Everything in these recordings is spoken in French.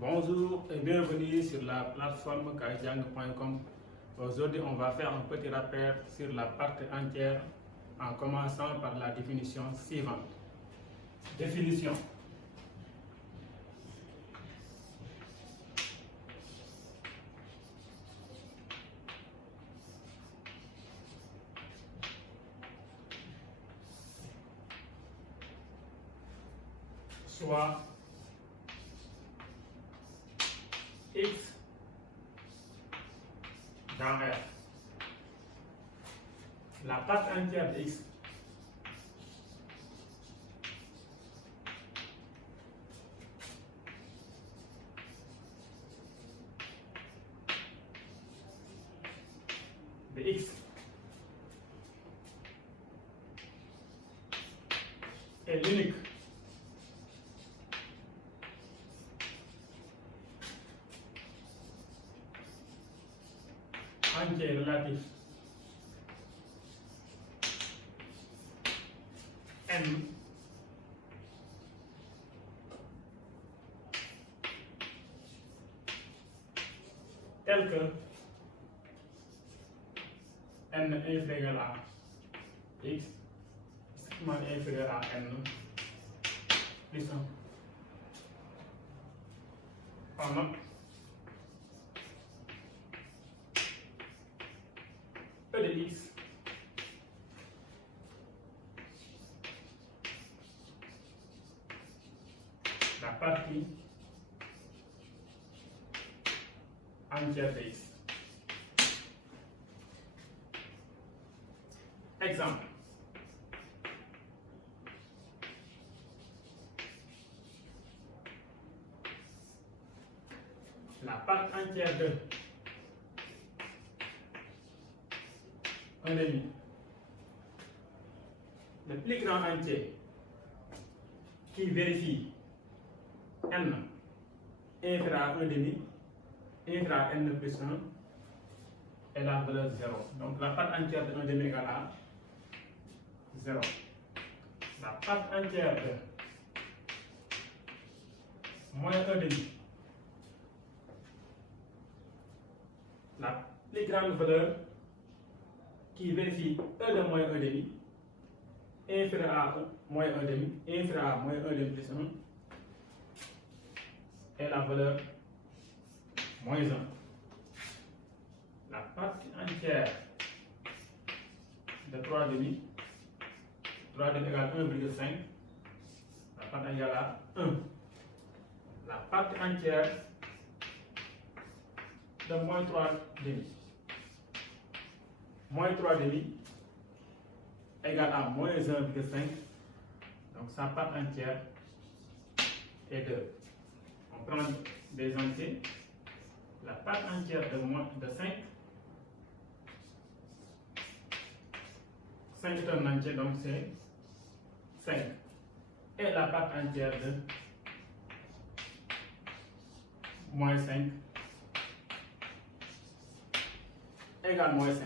Bonjour et bienvenue sur la plateforme kaijang.com. Aujourd'hui, on va faire un petit rappel sur la partie entière en commençant par la définition suivante. Définition. Soit X dans R. La part entière de X de X est l'unique entier relatif n tel que n inférieur à x strictement inférieur à n plus 1. Pendant E de x la partie entière de x. Exemple. La part entière de 1,5. Le plus grand entier qui vérifie n inférieur à 1,5 inférieur à n plus 1 est la valeur 0. Donc la part entière de 1,5 égale à 0. La part entière de moins 1,5. La plus grande valeur qui vérifie E de moins 1,5 inférieur à moins 1,5 inférieur à moins 1,5 plus 1 est la valeur moins 1. La partie entière de 3,5 égale 1,5, la partie égale à 1. La partie entière de moins 3,5. Moins 3,5 égale à moins 1,5. Donc sa part entière est 2. On prend des entiers. La part entière de 5. 5 est un entier, donc c'est 5. Et la part entière de moins 5 égale moins 5.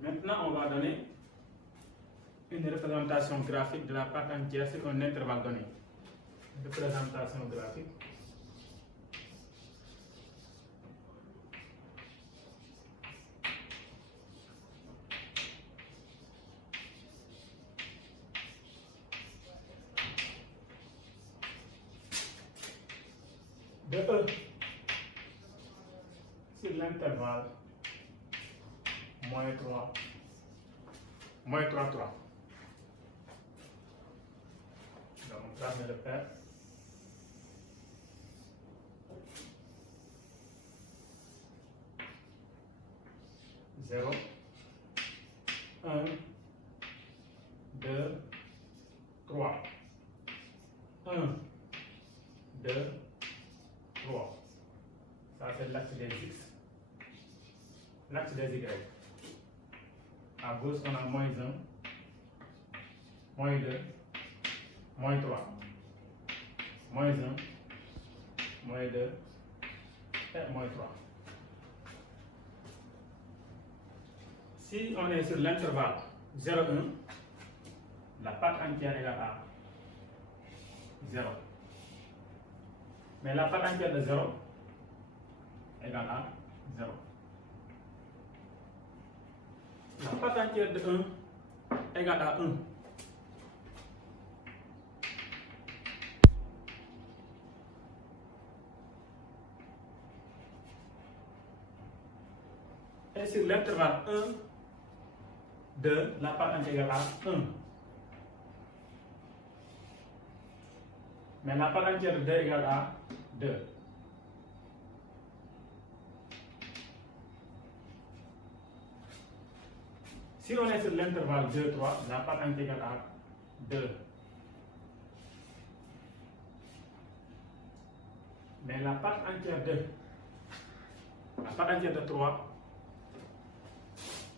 Maintenant, on va donner une représentation graphique de la part entière sur un intervalle donné. Représentation graphique. De E sur l'intervalle moins 3, 3. Donc on trace le repère. Zéro, 1, 2, 3. 1, 2, 3. Ça c'est l'axe des X. L'axe des Y. À gauche, on a moins 1, moins 2, moins 3, moins 1, moins 2 et moins 3. Si on est sur l'intervalle 0,1, la part entière égale à 0. Mais la part entière de 0 égale à 0. La part entière de 1 égale à 1. Et sur l'intervalle 1, 2, la part entière égale à 1. Mais la part entière de 2 égale à 2. Si on est sur l'intervalle 2, 3, la part entière égale à 2. Mais la part entière de 3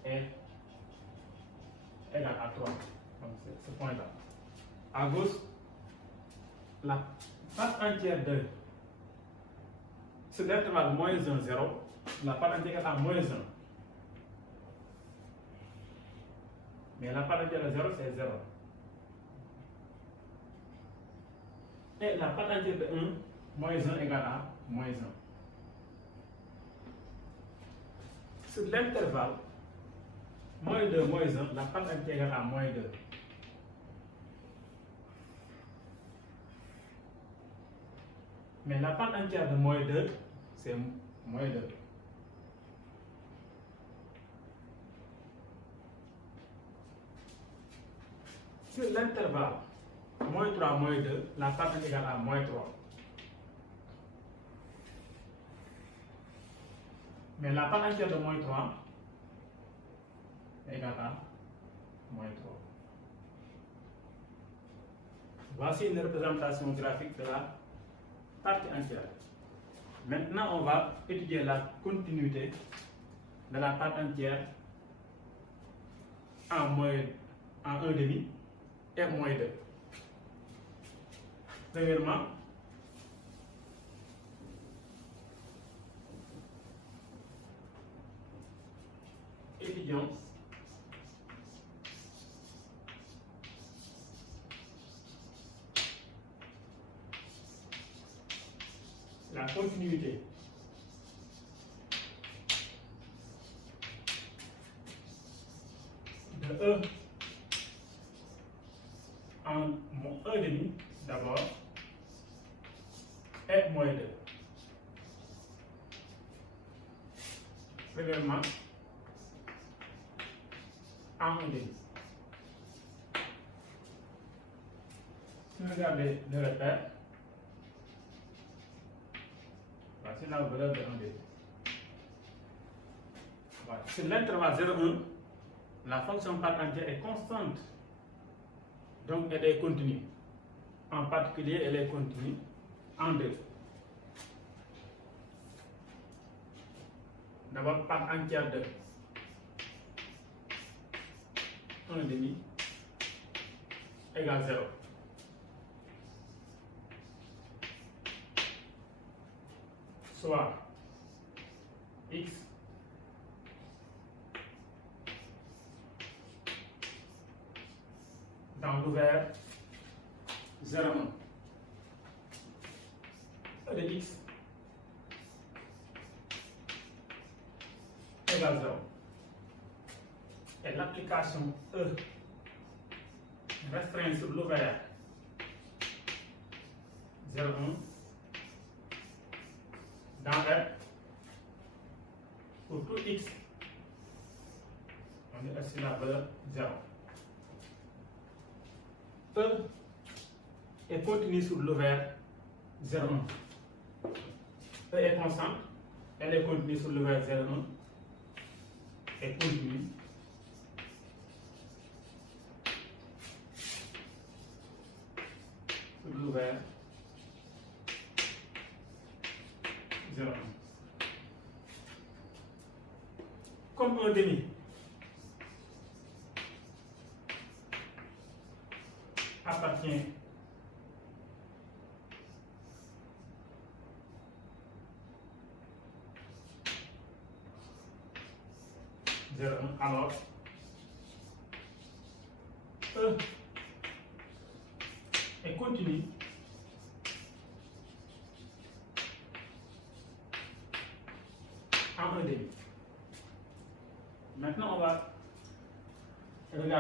est égale à 3. Donc c'est ce point-là. À gauche, la part entière de sur l'intervalle moins 1, 0, la part entière égale à moins 1. Mais la part entière de 0, c'est 0. Et la part entière de 1, moins 1 égale à moins 1. Sur l'intervalle moins 2, moins 1, la part entière égale à moins 2. Mais la part entière de moins 2, c'est moins 2. Sur l'intervalle moins 3, moins 2, la part entière égale à moins 3. Mais la part entière de moins 3 égale à moins 3. Voici une représentation graphique de la partie entière. Maintenant, on va étudier la continuité de la part entière en 1,5 et moins 2. Premièrement, étudions la continuité de E en 1,5 d'abord et moins 2. Premièrement, en 1,5. Si vous regardez le repère, voici la valeur de 1,5. Voilà. Sur l'intervalle 0,1, la fonction part entière est constante. Donc elle est continue. En particulier, elle est continue en 2. D'abord, part entière de 1,5 égale 0. Soit x dans l'ouvert 0,1. E de x égale 0. Et l'application E restreint sur l'ouvert 0,1 dans R pour tout x, on est assis la valeur 0. E est continue sur l'ouvert 0,1. E est constante, elle est continue sur l'ouvert 0,1 et continue sur l'ouvert 0,1. Comme 1,5 appartient alors E est continue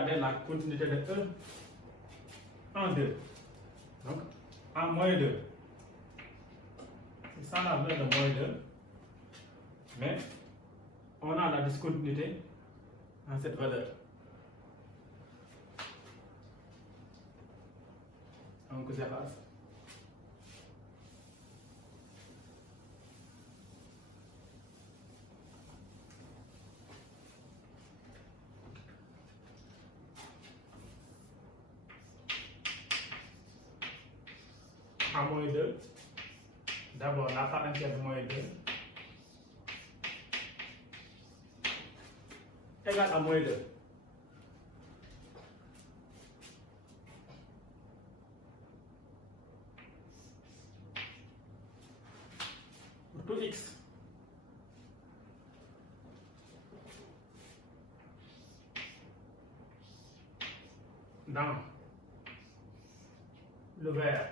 garder la continuité de E en 2. Donc, en moins 2. C'est ça la valeur de moins 2. Mais, on a la discontinuité en cette valeur. Donc, j'efface. En moins 2, d'abord la part entière de moins 2 égale à moins 2. Pour tout x, dans le vert,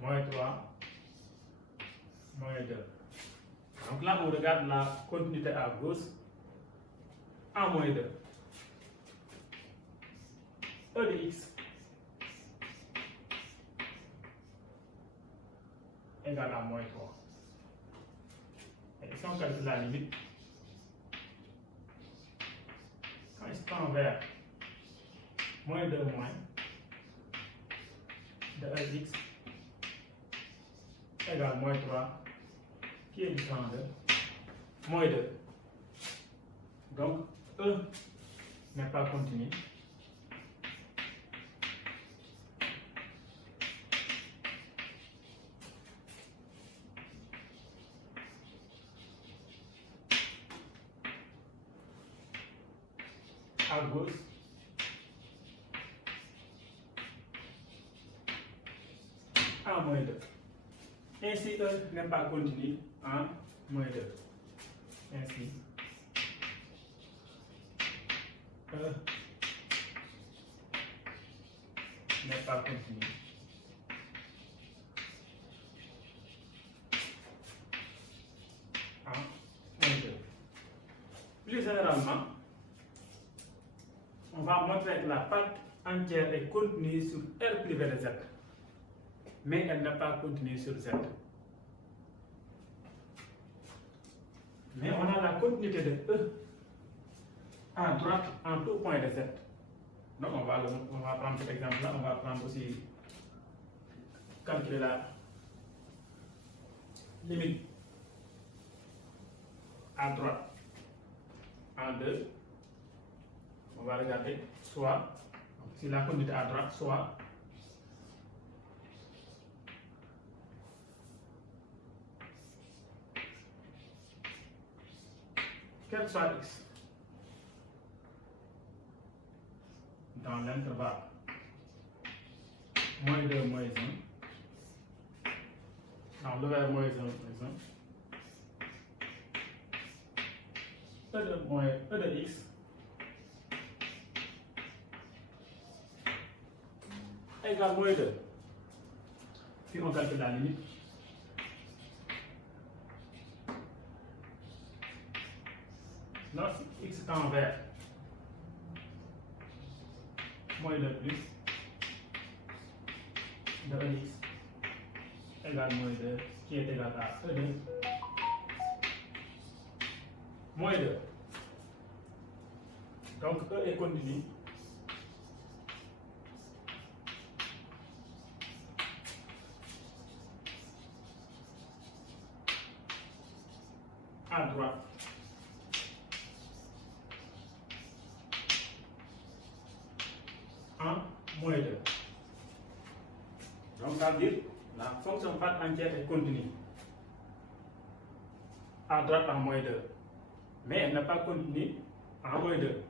moins 3, moins 2. Donc là, on regarde la continuité à gauche en moins 2. E de x égale à moins 3. Et si on calcule la limite, quand il se tend vers moins 2 moins de E de x égale moins 3, qui est différent de moins 2. Donc, E n'est pas continu. À gauche, en moins 2. Ainsi, E n'est pas continu en moins 2. Ainsi, E n'est pas continu en moins 2. Plus généralement, on va montrer que la part entière est continue sur R privé de Z, mais elle n'est pas continue sur Z. Mais on a la continuité de E à droite en tout point de Z. Donc on va prendre cet exemple-là, on va prendre aussi calculer la limite à droite en 2. On va regarder soit, si la continuité à droite, soit quel que soit x dans l'intervalle moins 2, moins 1, dans le vers moins 1, moins 1, E de x égale moins 2. Puis on calcule la limite. Lorsque x tend vers moins 2 plus de x égale moins 2, qui est égal à E de moins 2. Donc E est continu à droite en moins 2. Donc ça veut dire la fonction part entière est continue à droite en moins 2, mais elle n'est pas continue en moins 2.